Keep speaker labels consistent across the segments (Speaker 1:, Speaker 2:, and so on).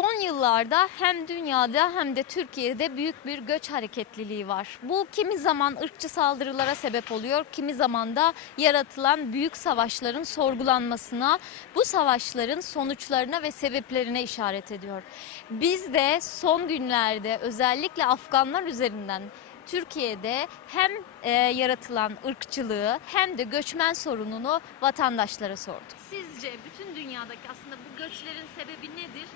Speaker 1: Son yıllarda hem dünyada hem de Türkiye'de büyük bir göç hareketliliği var. Bu kimi zaman ırkçı saldırılara sebep oluyor, kimi zaman da yaratılan büyük savaşların sorgulanmasına, bu savaşların sonuçlarına ve sebeplerine işaret ediyor. Biz de son günlerde özellikle Afganlar üzerinden Türkiye'de hem e, yaratılan ırkçılığı hem de göçmen sorununu vatandaşlara sorduk. Sizce bütün dünyadaki aslında bu göçlerin sebebi nedir?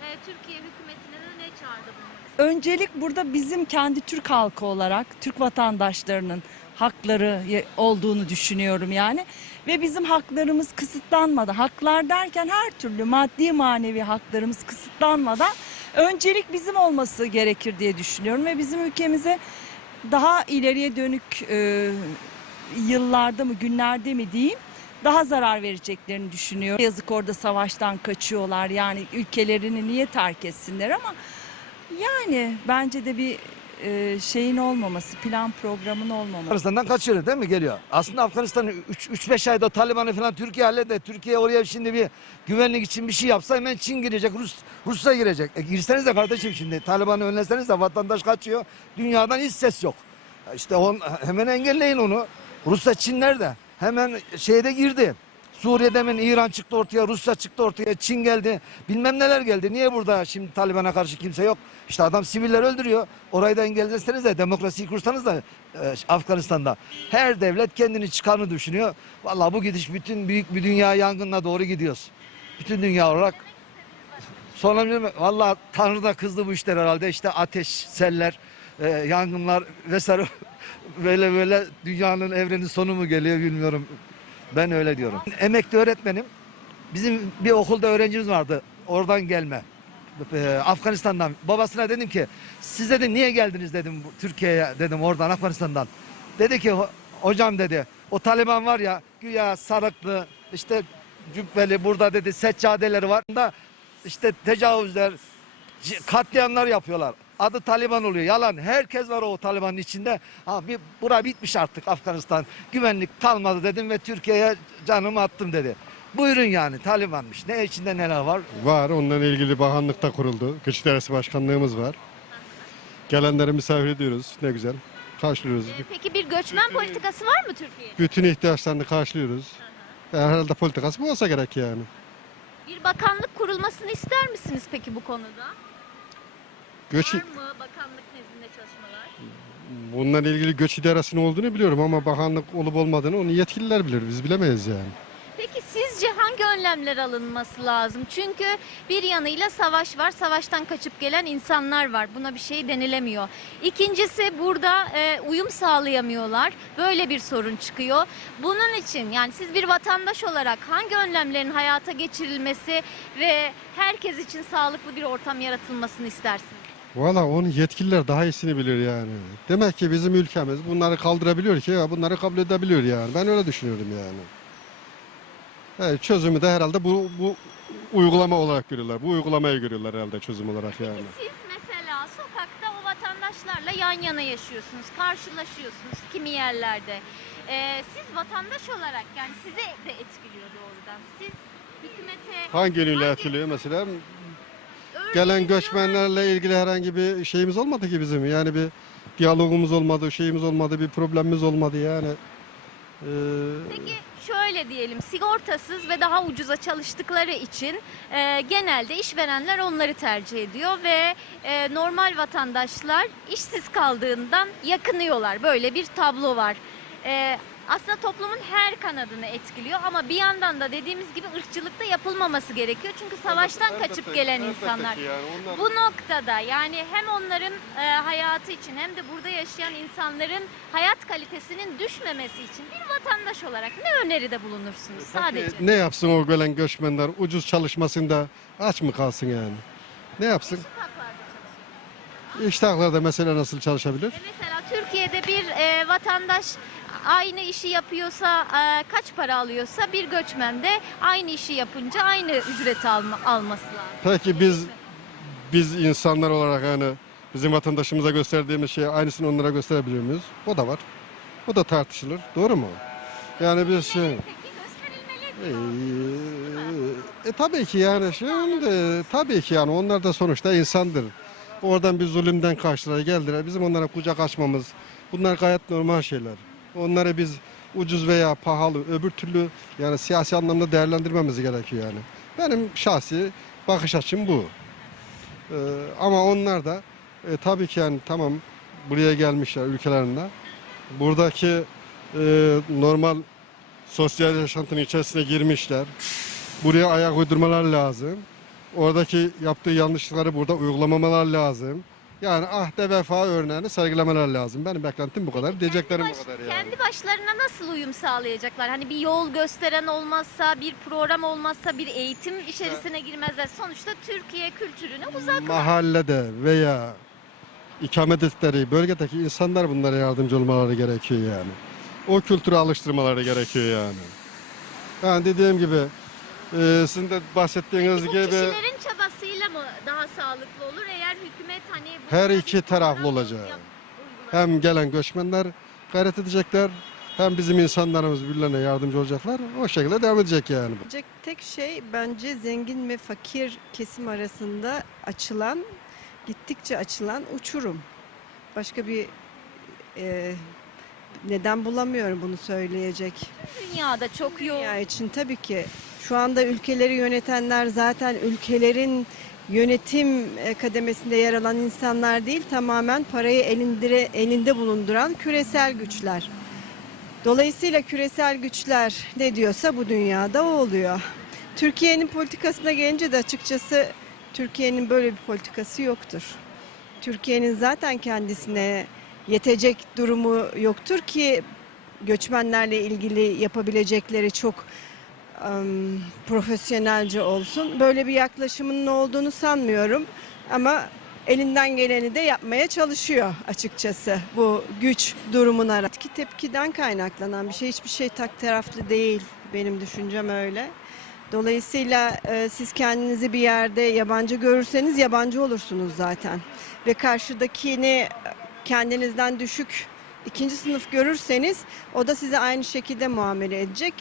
Speaker 1: E, Türkiye hükümetine ne çağrıda bulunmak
Speaker 2: Öncelik burada bizim kendi Türk halkı olarak Türk vatandaşlarının hakları olduğunu düşünüyorum yani. Ve bizim haklarımız kısıtlanmadı. Haklar derken her türlü maddi manevi haklarımız kısıtlanmadan öncelik bizim olması gerekir diye düşünüyorum. Ve bizim ülkemize daha ileriye dönük e, yıllarda mı günlerde mi diyeyim daha zarar vereceklerini düşünüyorum. Yazık orada savaştan kaçıyorlar yani ülkelerini niye terk etsinler ama yani bence de bir e, şeyin olmaması, plan programın olmaması.
Speaker 3: Afganistan'dan kaçıyor değil mi geliyor? Aslında Afganistan'ı 3-5 ayda Taliban'ı falan Türkiye halleder. Türkiye oraya şimdi bir güvenlik için bir şey yapsa hemen Çin girecek, Rus Rusya girecek. E, girseniz de kardeşim şimdi Taliban'ı önleseniz de vatandaş kaçıyor. Dünyadan hiç ses yok. İşte on, hemen engelleyin onu. Rusya Çin nerede? Hemen şeyde girdi. Suriye'de hemen İran çıktı ortaya, Rusya çıktı ortaya, Çin geldi. Bilmem neler geldi. Niye burada şimdi Taliban'a karşı kimse yok? İşte adam siviller öldürüyor. Orayı da engelleseniz de demokrasiyi kursanız da e, Afganistan'da. Her devlet kendini çıkarını düşünüyor. Vallahi bu gidiş bütün büyük bir dünya yangınına doğru gidiyoruz. Bütün dünya olarak. Sonra vallahi Tanrı da kızdı bu işler herhalde. İşte ateş, seller, e, yangınlar vesaire böyle böyle dünyanın evrenin sonu mu geliyor bilmiyorum. Ben öyle diyorum. Emekli öğretmenim. Bizim bir okulda öğrencimiz vardı. Oradan gelme. Ee, Afganistan'dan. Babasına dedim ki siz de niye geldiniz dedim Türkiye'ye dedim oradan Afganistan'dan. Dedi ki "Ho- hocam dedi o Taliban var ya güya sarıklı işte cübbeli burada dedi seccadeleri var da işte tecavüzler katliamlar yapıyorlar. Adı Taliban oluyor. Yalan. Herkes var o Taliban'ın içinde. Ha, bir, bura bitmiş artık Afganistan. Güvenlik kalmadı dedim ve Türkiye'ye canımı attım dedi. Buyurun yani Taliban'mış. Ne içinde neler var?
Speaker 4: Var. Onunla ilgili bakanlıkta kuruldu. Kış İdaresi Başkanlığımız var. Gelenleri misafir ediyoruz. Ne güzel. Karşılıyoruz.
Speaker 1: E, Peki bir göçmen politikası var mı Türkiye'de?
Speaker 4: Bütün ihtiyaçlarını karşılıyoruz. Herhalde politikası bu olsa gerek yani.
Speaker 1: Bir bakanlık kurulmasını ister misiniz peki bu konuda?
Speaker 4: Göç,
Speaker 1: Var mı bakanlık nezdinde çalışmalar?
Speaker 4: bununla ilgili göç idaresinin olduğunu biliyorum ama bakanlık olup olmadığını onu yetkililer bilir. Biz bilemeyiz yani.
Speaker 1: Peki sizce hangi önlemler alınması lazım? Çünkü bir yanıyla savaş var, savaştan kaçıp gelen insanlar var. Buna bir şey denilemiyor. İkincisi burada e, uyum sağlayamıyorlar. Böyle bir sorun çıkıyor. Bunun için yani siz bir vatandaş olarak hangi önlemlerin hayata geçirilmesi ve herkes için sağlıklı bir ortam yaratılmasını istersiniz?
Speaker 4: Valla onu yetkililer daha iyisini bilir yani. Demek ki bizim ülkemiz bunları kaldırabiliyor ki ya bunları kabul edebiliyor yani. Ben öyle düşünüyorum yani. Evet, çözümü de herhalde bu, bu uygulama olarak görüyorlar. Bu uygulamayı görüyorlar herhalde çözüm olarak yani.
Speaker 1: Siz mesela sokakta o vatandaşlarla yan yana yaşıyorsunuz, karşılaşıyorsunuz kimi yerlerde. Ee, siz vatandaş olarak yani size de etkiliyor doğrudan. Siz hükümete
Speaker 4: Hangi
Speaker 1: Hangi-
Speaker 4: etkiliyor mesela? Gelen göçmenlerle ilgili herhangi bir şeyimiz olmadı ki bizim. Yani bir diyalogumuz olmadı, şeyimiz olmadı, bir problemimiz olmadı yani. Ee,
Speaker 1: Peki şöyle diyelim sigortasız ve daha ucuza çalıştıkları için e, genelde işverenler onları tercih ediyor ve e, normal vatandaşlar işsiz kaldığından yakınıyorlar. Böyle bir tablo var. E, aslında toplumun her kanadını etkiliyor ama bir yandan da dediğimiz gibi ırkçılık da yapılmaması gerekiyor. Çünkü savaştan kaçıp gelen insanlar. Bu noktada yani hem onların e, hayatı için hem de burada yaşayan insanların hayat kalitesinin düşmemesi için bir vatandaş olarak ne öneride bulunursunuz sadece?
Speaker 4: Ne yapsın o gelen göçmenler? Ucuz çalışmasında aç mı kalsın yani? Ne yapsın?
Speaker 1: Sokaklarda çalışıyor.
Speaker 4: İştahlarda mesela nasıl çalışabilir?
Speaker 1: E Mesela Türkiye'de bir e, vatandaş aynı işi yapıyorsa e, kaç para alıyorsa bir göçmen de aynı işi yapınca aynı ücreti alma, alması lazım.
Speaker 4: Peki biz biz insanlar olarak yani bizim vatandaşımıza gösterdiğimiz şeyi aynısını onlara gösterebiliyor muyuz? O da var. O da tartışılır. Doğru mu? Yani biz şey,
Speaker 1: Peki gösterilmeli
Speaker 4: E, e, tabii ki yani şimdi tabii ki yani onlar da sonuçta insandır. Oradan bir zulümden karşılara geldiler. Bizim onlara kucak açmamız bunlar gayet normal şeyler. Onları biz ucuz veya pahalı öbür türlü yani siyasi anlamda değerlendirmemiz gerekiyor yani. Benim şahsi bakış açım bu. Ee, ama onlar da e, tabii ki yani tamam buraya gelmişler ülkelerinde. Buradaki e, normal sosyal yaşantının içerisine girmişler. Buraya ayak uydurmalar lazım. Oradaki yaptığı yanlışlıkları burada uygulamamalar lazım. Yani ahde vefa örneğini sergilemeler lazım. Benim beklentim bu kadar. Diyeceklerim
Speaker 1: Kendi
Speaker 4: bu
Speaker 1: baş-
Speaker 4: kadar yani.
Speaker 1: Kendi başlarına nasıl uyum sağlayacaklar? Hani bir yol gösteren olmazsa, bir program olmazsa, bir eğitim içerisine girmezler. Sonuçta Türkiye kültürüne uzak.
Speaker 4: Mahallede veya ikamet ettikleri bölgedeki insanlar bunlara yardımcı olmaları gerekiyor yani. O kültüre alıştırmaları gerekiyor yani. Yani dediğim gibi e, sizin de bahsettiğiniz
Speaker 1: Bu
Speaker 4: gibi
Speaker 1: kişilerin çabasıyla mı daha sağlıklı olur eğer hükümet hani bu
Speaker 4: Her iki taraflı olacak.
Speaker 1: yap- uygular?
Speaker 4: hem gelen göçmenler gayret edecekler hem bizim insanlarımız birbirlerine yardımcı olacaklar. O şekilde devam edecek yani.
Speaker 5: Yapacak tek şey bence zengin ve fakir kesim arasında açılan, gittikçe açılan uçurum. Başka bir e, neden bulamıyorum bunu söyleyecek.
Speaker 1: Dünyada çok yoğun.
Speaker 5: Dünya için tabii ki şu anda ülkeleri yönetenler zaten ülkelerin yönetim e, kademesinde yer alan insanlar değil tamamen parayı elindire, elinde bulunduran küresel güçler. Dolayısıyla küresel güçler ne diyorsa bu dünyada o oluyor. Türkiye'nin politikasına gelince de açıkçası Türkiye'nin böyle bir politikası yoktur. Türkiye'nin zaten kendisine yetecek durumu yoktur ki göçmenlerle ilgili yapabilecekleri çok em, profesyonelce olsun. Böyle bir yaklaşımının olduğunu sanmıyorum ama elinden geleni de yapmaya çalışıyor açıkçası bu güç durumuna. Etki tepkiden kaynaklanan bir şey hiçbir şey tak taraflı değil benim düşüncem öyle. Dolayısıyla e, siz kendinizi bir yerde yabancı görürseniz yabancı olursunuz zaten. Ve karşıdakini kendinizden düşük ikinci sınıf görürseniz o da size aynı şekilde muamele edecek.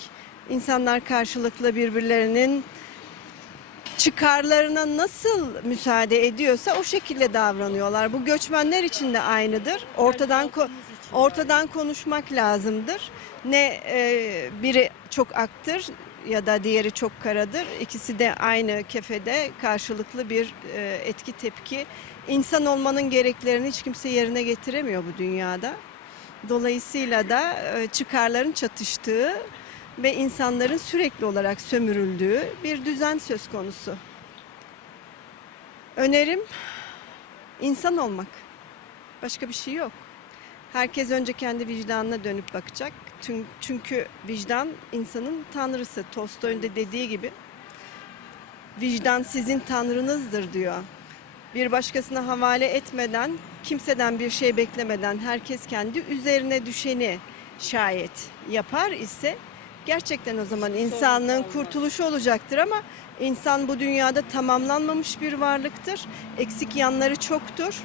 Speaker 5: İnsanlar karşılıklı birbirlerinin çıkarlarına nasıl müsaade ediyorsa o şekilde davranıyorlar. Bu göçmenler için de aynıdır. Ortadan ortadan konuşmak lazımdır. Ne e, biri çok aktır ya da diğeri çok karadır. İkisi de aynı kefede karşılıklı bir e, etki tepki. İnsan olmanın gereklerini hiç kimse yerine getiremiyor bu dünyada. Dolayısıyla da e, çıkarların çatıştığı ve insanların sürekli olarak sömürüldüğü bir düzen söz konusu. Önerim insan olmak. Başka bir şey yok. Herkes önce kendi vicdanına dönüp bakacak. Çünkü vicdan insanın tanrısı. Tolstoy'un da dediği gibi vicdan sizin tanrınızdır diyor. Bir başkasına havale etmeden, kimseden bir şey beklemeden herkes kendi üzerine düşeni şayet yapar ise gerçekten o zaman insanlığın kurtuluşu olacaktır ama insan bu dünyada tamamlanmamış bir varlıktır. Eksik yanları çoktur.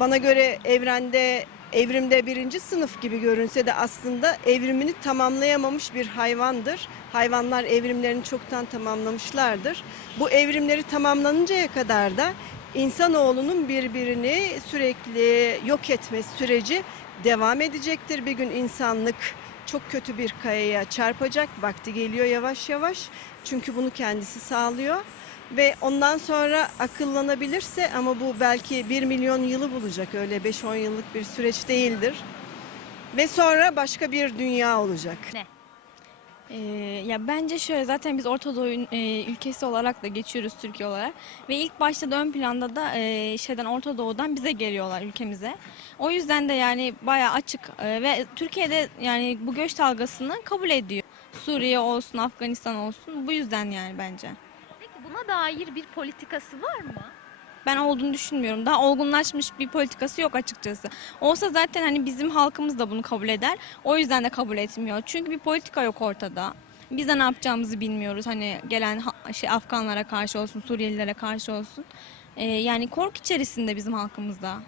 Speaker 5: Bana göre evrende evrimde birinci sınıf gibi görünse de aslında evrimini tamamlayamamış bir hayvandır. Hayvanlar evrimlerini çoktan tamamlamışlardır. Bu evrimleri tamamlanıncaya kadar da insanoğlunun birbirini sürekli yok etme süreci devam edecektir. Bir gün insanlık çok kötü bir kayaya çarpacak. Vakti geliyor yavaş yavaş. Çünkü bunu kendisi sağlıyor. Ve ondan sonra akıllanabilirse ama bu belki 1 milyon yılı bulacak. Öyle 5-10 yıllık bir süreç değildir. Ve sonra başka bir dünya olacak.
Speaker 6: Ee, ya bence şöyle zaten biz Orta Doğu e, ülkesi olarak da geçiyoruz Türkiye olarak ve ilk başta da ön planda da e, şeyden Orta Doğu'dan bize geliyorlar ülkemize. O yüzden de yani bayağı açık e, ve Türkiye'de yani bu göç dalgasını kabul ediyor. Suriye olsun, Afganistan olsun bu yüzden yani bence.
Speaker 1: Peki buna dair bir politikası var mı?
Speaker 6: Ben olduğunu düşünmüyorum. Daha olgunlaşmış bir politikası yok açıkçası. Olsa zaten hani bizim halkımız da bunu kabul eder. O yüzden de kabul etmiyor. Çünkü bir politika yok ortada. Biz de ne yapacağımızı bilmiyoruz. Hani gelen şey Afganlara karşı olsun, Suriyelilere karşı olsun. Ee, yani korku içerisinde bizim halkımız da.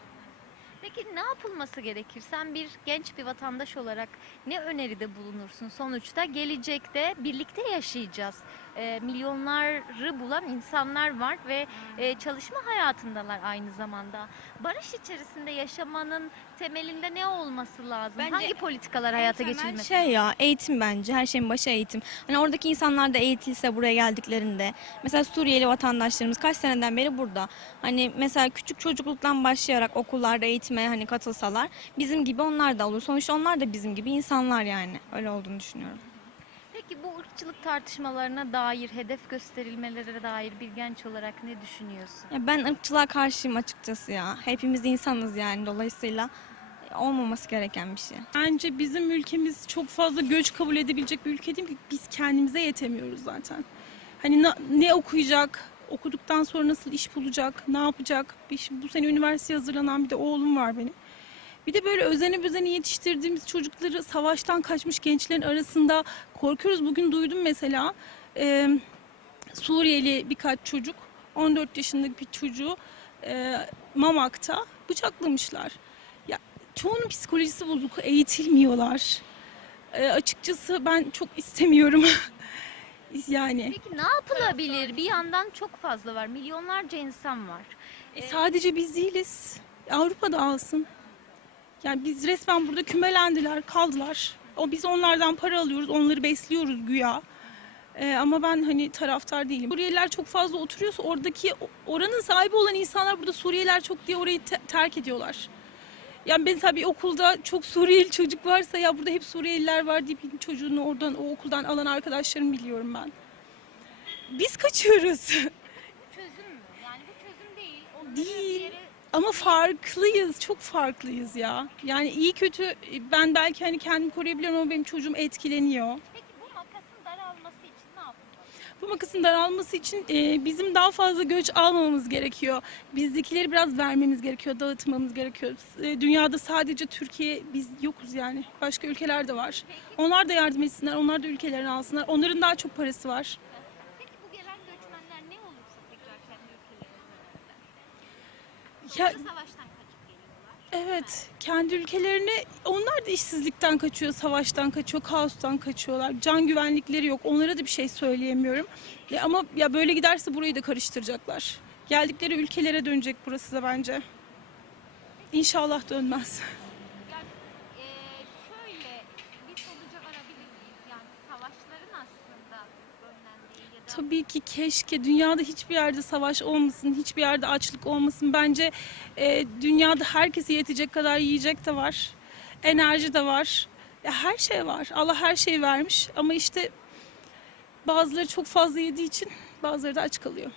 Speaker 1: Peki ne yapılması gerekir? Sen bir genç bir vatandaş olarak ne öneride bulunursun? Sonuçta gelecekte birlikte yaşayacağız. Ee, milyonları bulan insanlar var ve e, çalışma hayatındalar aynı zamanda. Barış içerisinde yaşamanın temelinde ne olması lazım?
Speaker 6: Bence
Speaker 1: Hangi politikalar hayata geçirilmesi?
Speaker 6: Şey ya eğitim bence. Her şeyin başı eğitim. Hani oradaki insanlar da eğitilse buraya geldiklerinde. Mesela Suriyeli vatandaşlarımız kaç seneden beri burada. Hani mesela küçük çocukluktan başlayarak okullarda eğitime hani katılsalar bizim gibi onlar da olur. Sonuçta onlar da bizim gibi insanlar yani. Öyle olduğunu düşünüyorum.
Speaker 1: Peki bu ırkçılık tartışmalarına dair, hedef gösterilmelere dair bir genç olarak ne düşünüyorsun?
Speaker 6: Ya ben ırkçılığa karşıyım açıkçası ya. Hepimiz insanız yani dolayısıyla olmaması gereken bir şey.
Speaker 7: Bence bizim ülkemiz çok fazla göç kabul edebilecek bir ülke değil mi? Biz kendimize yetemiyoruz zaten. Hani na- ne okuyacak, okuduktan sonra nasıl iş bulacak, ne yapacak? Bu sene üniversiteye hazırlanan bir de oğlum var benim. Bir de böyle özene özene yetiştirdiğimiz çocukları savaştan kaçmış gençlerin arasında korkuyoruz. Bugün duydum mesela e, Suriyeli birkaç çocuk, 14 yaşındaki bir çocuğu e, Mamak'ta bıçaklamışlar. Ya çoğunun psikolojisi bozuk, eğitilmiyorlar. E, açıkçası ben çok istemiyorum. yani
Speaker 1: Peki ne yapılabilir? Bir yandan çok fazla var. Milyonlarca insan var.
Speaker 7: E, sadece biz değiliz. Avrupa'da alsın. Yani biz resmen burada kümelendiler, kaldılar. O biz onlardan para alıyoruz, onları besliyoruz güya. E, ama ben hani taraftar değilim. Suriyeliler çok fazla oturuyorsa oradaki oranın sahibi olan insanlar burada Suriyeliler çok diye orayı te- terk ediyorlar. Yani mesela bir okulda çok Suriyeli çocuk varsa ya burada hep Suriyeliler var deyip çocuğunu oradan o okuldan alan arkadaşlarım biliyorum ben. Biz kaçıyoruz.
Speaker 1: Çözüm mü? Yani bu çözüm değil. Onları
Speaker 7: Değil.
Speaker 1: bir yere-
Speaker 7: Ama farklıyız, çok farklıyız ya. Yani iyi kötü ben belki hani kendimi koruyabiliyorum ama benim çocuğum etkileniyor.
Speaker 1: Peki bu makasın daralması için ne yapılmalı?
Speaker 7: Bu makasın daralması için e, bizim daha fazla göç almamamız gerekiyor. Bizdekileri biraz vermemiz gerekiyor, dağıtmamız gerekiyor. E, dünyada sadece Türkiye biz yokuz yani. Başka ülkeler de var. Onlar da yardım etsinler, onlar da ülkelerini alsınlar. Onların daha çok parası var.
Speaker 1: Peki bu gelen göçmenler ne olursa tekrar kendi ülkelerine
Speaker 7: Ya,
Speaker 1: dönerler?
Speaker 7: Evet, kendi ülkelerine onlar da işsizlikten kaçıyor, savaştan kaçıyor, kaostan kaçıyorlar. Can güvenlikleri yok. Onlara da bir şey söyleyemiyorum. Ya ama ya böyle giderse burayı da karıştıracaklar. Geldikleri ülkelere dönecek burası da bence. İnşallah dönmez.
Speaker 1: Yani eee, şöyle bir sonuca varabilir miyiz? Yani savaşların aslında önlendiği ya da
Speaker 7: Tabii ki keşke dünyada hiçbir yerde savaş olmasın, hiçbir yerde açlık olmasın. Bence e, dünyada herkese yetecek kadar yiyecek de var, enerji de var. Ya her şey var. Allah her şeyi vermiş ama işte bazıları çok fazla yediği için bazıları da aç kalıyor.